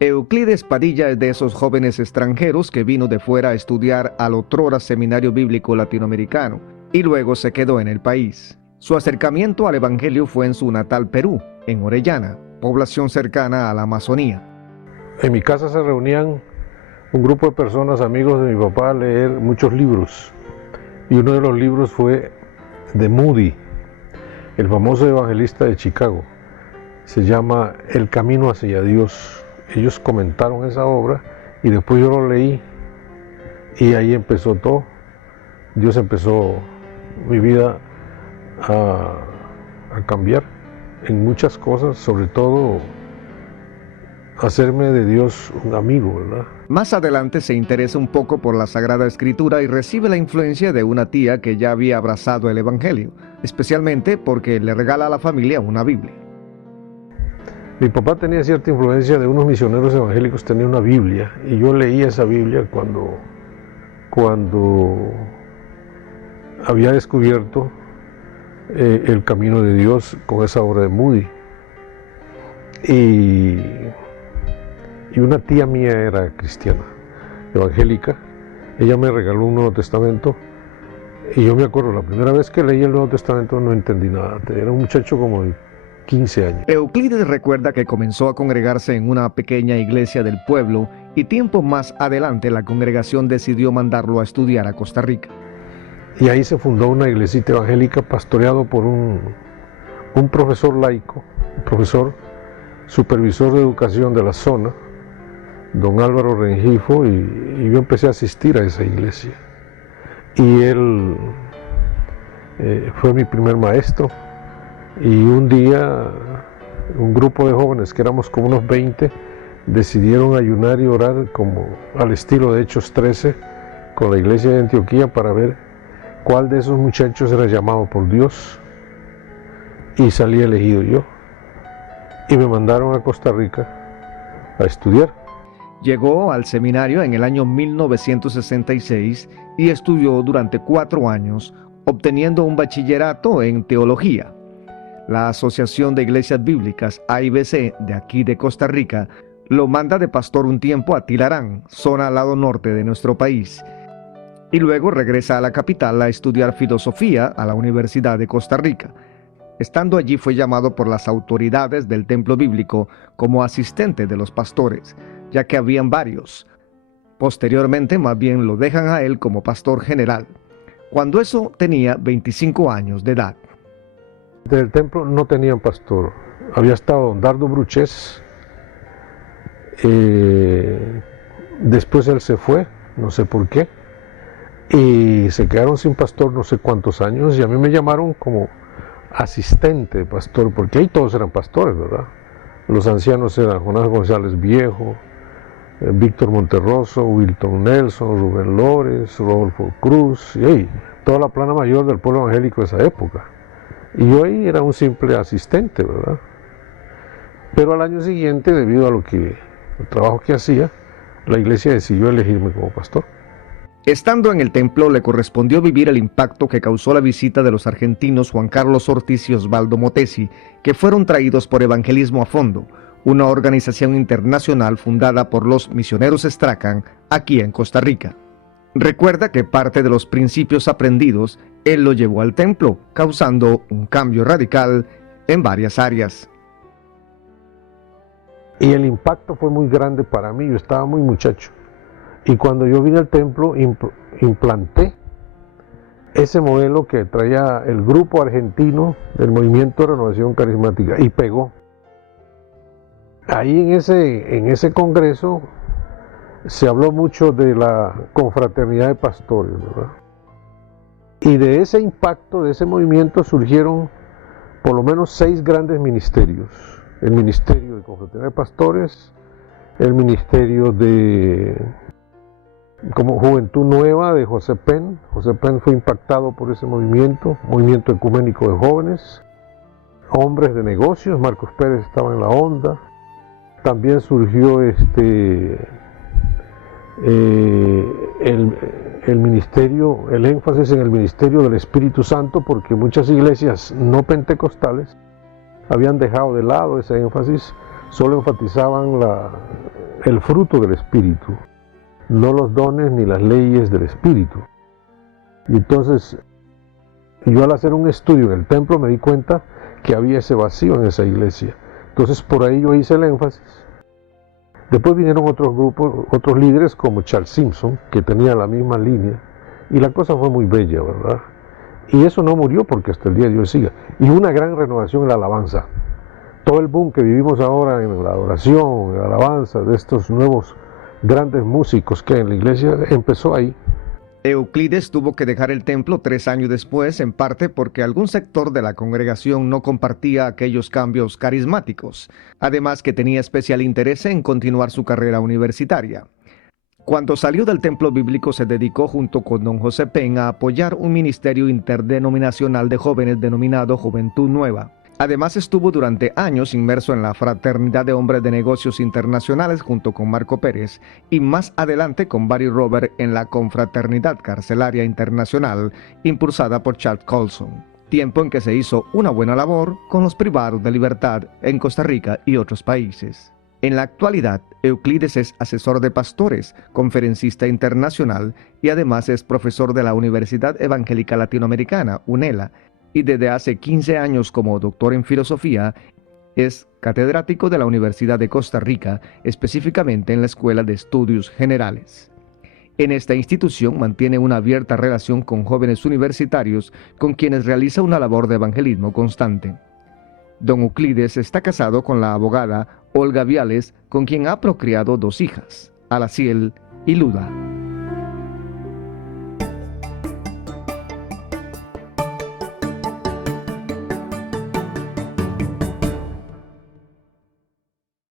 Euclides Padilla es de esos jóvenes extranjeros que vino de fuera a estudiar al otrora Seminario Bíblico Latinoamericano y luego se quedó en el país. Su acercamiento al Evangelio fue en su natal Perú, en Orellana, población cercana a la Amazonía. En mi casa se reunían un grupo de personas, amigos de mi papá, a leer muchos libros. Y uno de los libros fue de Moody, el famoso evangelista de Chicago. Se llama El Camino hacia Dios. Ellos comentaron esa obra y después yo lo leí y ahí empezó todo. Dios empezó mi vida a cambiar en muchas cosas, sobre todo hacerme de Dios un amigo, ¿verdad? Más adelante se interesa un poco por la Sagrada Escritura y recibe la influencia de una tía que ya había abrazado el Evangelio, especialmente porque le regala a la familia una Biblia. Mi papá tenía cierta influencia de unos misioneros evangélicos, tenía una Biblia, y yo leía esa Biblia cuando había descubierto el camino de Dios con esa obra de Moody. Y una tía mía era cristiana, evangélica. Ella me regaló un Nuevo Testamento y yo me acuerdo, la primera vez que leí el Nuevo Testamento no entendí nada. Era un muchacho como de 15 años. Euclides recuerda que comenzó a congregarse en una pequeña iglesia del pueblo y tiempo más adelante la congregación decidió mandarlo a estudiar a Costa Rica. Y ahí se fundó una iglesita evangélica pastoreado por un profesor laico, un profesor supervisor de educación de la zona, don Álvaro Rengifo, y yo empecé a asistir a esa iglesia. Y él fue mi primer maestro. Y un día, un grupo de jóvenes, que éramos como unos 20, decidieron ayunar y orar como al estilo de Hechos 13, con la iglesia de Antioquía, para ver cuál de esos muchachos era llamado por Dios. Y salí elegido yo. Y me mandaron a Costa Rica a estudiar. Llegó al seminario en el año 1966 y estudió durante 4 años, obteniendo un bachillerato en teología. La Asociación de Iglesias Bíblicas, AIBC, de aquí de Costa Rica, lo manda de pastor un tiempo a Tilarán, zona al lado norte de nuestro país, y luego regresa a la capital a estudiar filosofía a la Universidad de Costa Rica. Estando allí fue llamado por las autoridades del templo bíblico como asistente de los pastores, ya que habían varios. Posteriormente, más bien lo dejan a él como pastor general, cuando eso tenía 25 años de edad. Del templo no tenían pastor. Había estado don Dardo Bruchés. Después él se fue, no sé por qué, y se quedaron sin pastor no sé cuántos años, y a mí me llamaron como asistente de pastor, porque ahí todos eran pastores, ¿verdad? Los ancianos eran Jonás González Viejo, Víctor Monterroso, Wilton Nelson, Rubén Lórez, Rodolfo Cruz, y ahí, toda la plana mayor del pueblo evangélico de esa época. Y yo ahí era un simple asistente, ¿verdad? Pero al año siguiente, debido a el trabajo que hacía, la iglesia decidió elegirme como pastor. Estando en el templo, le correspondió vivir el impacto que causó la visita de los argentinos Juan Carlos Ortiz y Osvaldo Motesi, que fueron traídos por Evangelismo a Fondo, una organización internacional fundada por los misioneros Strachan aquí en Costa Rica. Recuerda que parte de los principios aprendidos, él lo llevó al templo, causando un cambio radical en varias áreas. Y el impacto fue muy grande para mí, yo estaba muy muchacho. Y cuando yo vine al templo, implanté ese modelo que traía el grupo argentino del Movimiento de Renovación Carismática, y pegó. Ahí en ese congreso se habló mucho de la confraternidad de pastores, ¿verdad? Y de ese impacto, de ese movimiento, surgieron por lo menos 6 grandes ministerios. El ministerio de confraternidad de pastores, el ministerio de como Juventud Nueva de José Penn. José Penn fue impactado por ese movimiento ecuménico de jóvenes. Hombres de negocios, Marcos Pérez estaba en la onda. También surgió el ministerio, el énfasis en el ministerio del Espíritu Santo, porque muchas iglesias no pentecostales habían dejado de lado ese énfasis solo enfatizaban el fruto del Espíritu, no los dones ni las leyes del Espíritu. Y entonces, yo al hacer un estudio en el templo me di cuenta que había ese vacío en esa iglesia. Entonces por ahí yo hice el énfasis. Después vinieron otros grupos, otros líderes como Charles Simpson, que tenía la misma línea, y la cosa fue muy bella, ¿verdad? Y eso no murió porque hasta el día de hoy sigue. Y una gran renovación en la alabanza. Todo el boom que vivimos ahora en la adoración, en la alabanza, de estos nuevos grandes músicos que hay en la iglesia, empezó ahí. Euclides tuvo que dejar el templo 3 años después, en parte porque algún sector de la congregación no compartía aquellos cambios carismáticos, además que tenía especial interés en continuar su carrera universitaria. Cuando salió del templo bíblico se dedicó junto con don José Pen a apoyar un ministerio interdenominacional de jóvenes denominado Juventud Nueva. Además estuvo durante años inmerso en la Fraternidad de Hombres de Negocios Internacionales junto con Marco Pérez y más adelante con Barry Robert en la Confraternidad Carcelaria Internacional impulsada por Charles Colson, tiempo en que se hizo una buena labor con los privados de libertad en Costa Rica y otros países. En la actualidad, Euclides es asesor de pastores, conferencista internacional y además es profesor de la Universidad Evangélica Latinoamericana, UNELA, y desde hace 15 años como doctor en filosofía, es catedrático de la Universidad de Costa Rica, específicamente en la Escuela de Estudios Generales. En esta institución mantiene una abierta relación con jóvenes universitarios con quienes realiza una labor de evangelismo constante. Don Euclides está casado con la abogada Olga Viales, con quien ha procreado 2 hijas, Alaciel y Luda.